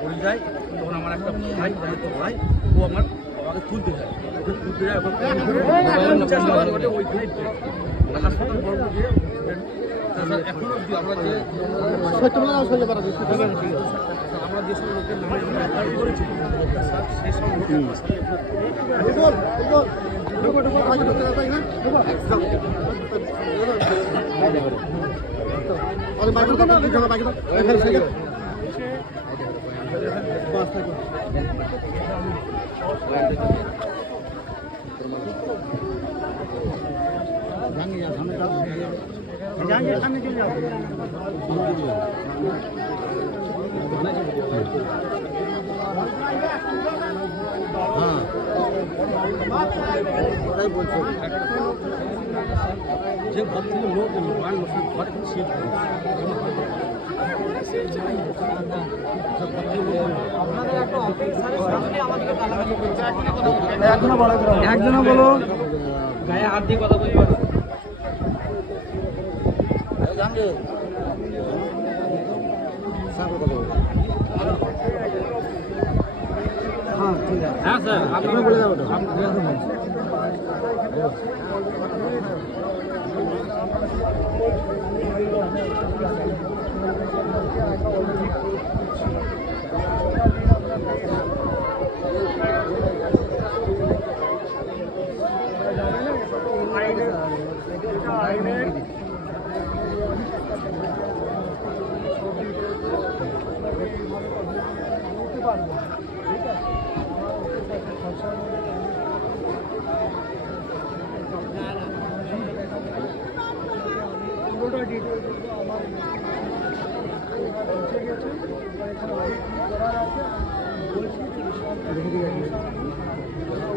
পড়ে যায় তখন আমার একটা ভাই ভাই ও আমার বাবাকে তুলতে যায় ওইখানে হাসপাতাল বড় দিয়ে এখন অব্দি আমরা যে আমরা যেসব লোকের নামে আমরা করেছি সেই সব যে ঘর থেকে লোক ঘরে শিফট একজনও বলো গায়ে হাত দিয়ে কথা বলবে হ্যাঁ স্যার আপনি বলে যাবো তো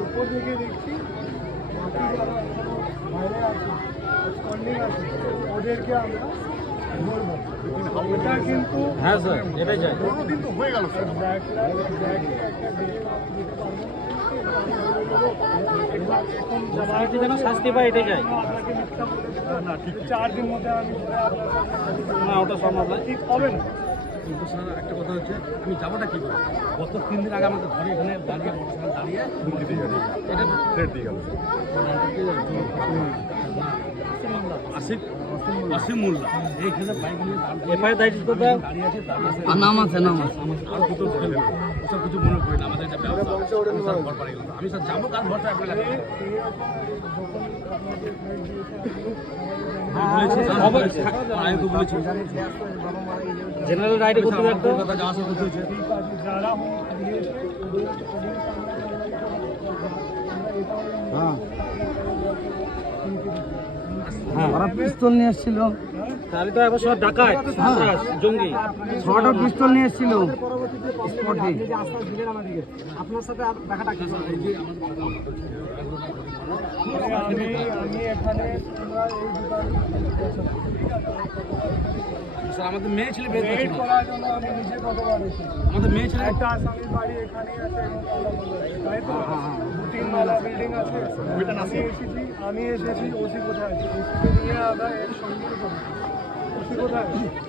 উপর দিকে দেখছি বাকি যারা বাইরে আছে ওদেরকে আমরা বলবো এটা কিন্তু হ্যাঁ স্যার এটাই চাই কিন্তু হয়ে গেল যেন শাস্তি পায় এটাই চাই আপনাকে মিথ্যা না ঠিক 4 দিন মধ্যে আমি না ওটা সম্ভব না ঠিক হবে না কিন্তু স্যার একটা কথা হচ্ছে আমি যাবোটা কী করে গত 3 দিন আগে আমাকে ঘরে এখানে দাঁড়িয়ে মোটরসাইকেল দাঁড়িয়ে এটা থ্রেট দিয়ে গেল আসিফ মোল্লা এইখানে বাইক নিয়ে এফআইআর দায়িত্ব দাঁড়িয়ে আছে নাম আছে আর দুটো ফেলবো ওসব কিছু মনে করি না আমাদের একটা ব্যবসা ঘর পাড়ে গেলাম আমি স্যার যাবো কার ঘরটা আপনার জেনারেল রাইডে করতে পারতো কথা যাওয়া আসা করতে হচ্ছে যারা ওরা পিস্তল নিয়ে এসেছিল তাহলে তো এবার সব ডাকাত সন্ত্রাস জঙ্গি 6টা পিস্তল নিয়ে এসেছিল স্পটে আপনার সাথে দেখাটা কি আমি এখানে তোমরা এই স্যার আমাদের মেয়ে ছেলে বের দোকান করার জন্য আমি নিজে কতবার এসেছি আমাদের মেয়ে ছেলে একটা আসামির বাড়ি এখানেই আছে তাই তো 2-3 মালা বিল্ডিং আছে আমি এসেছি ওসি কোথায় আছে ওসিকে নিয়ে আমরা এর সঙ্গে করি ওসি কোথায় ওসিকে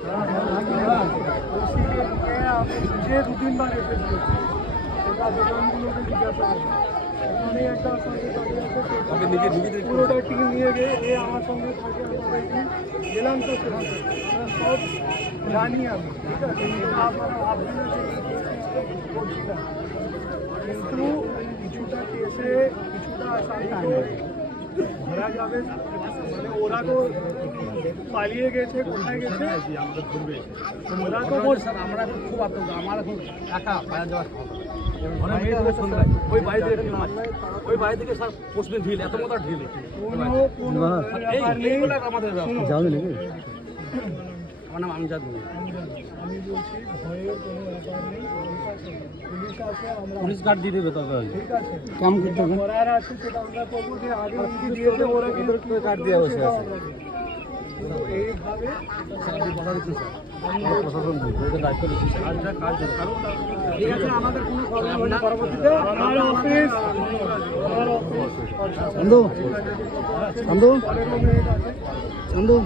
নিয়ে আমি নিজে 2-3 বার এসেছি সেটা দোকানগুলোকে জিজ্ঞাসা করি এখানে একটা আসামির বাড়ি আছে পুরোটা টিম নিয়ে গিয়ে এ আমার সঙ্গে থাকে আমরা গেলাম তো সেখানে সব জানি আমি ঠিক আছে আপনারা কিন্তু কিছুটা কেসে কিছুটা আসামিকে ধরা যাবে মানে ওরা তো পালিয়ে গেছে কোথায় গেছে ওরা তো স্যার আমরা এখন খুব আতঙ্ক আমার এখন টাকা পাওয়া যাওয়ার ওই বাড়ি থেকে ওই বাড়ি থেকে স্যার পোস্টম্যান ঢিল এত মতো ঢিল কোনো ব্যাপার নেই আমাদের যাবে নাকি আমার নাম আমজাদ আমি বলছি ভয়ের কোনো ব্যাপার নেই পুলিশ আছে আমরা পুলিশ গার্ড দিয়ে দেবে তবে ঠিক আছে কাম করতে হবে করার আছে সেটা আমরা করবো যে আগে হুমকি দিয়েছে ওরা কিন্তু কার্ড দিয়ে বসে আছে এইভাবে প্রশাসন দায়িত্ব নিচ্ছে ঠিক আছে আমাদের কোনো প্রবলেম হলে পরবর্তীতে আমার অফিস চান্দু চান্দু চান্দু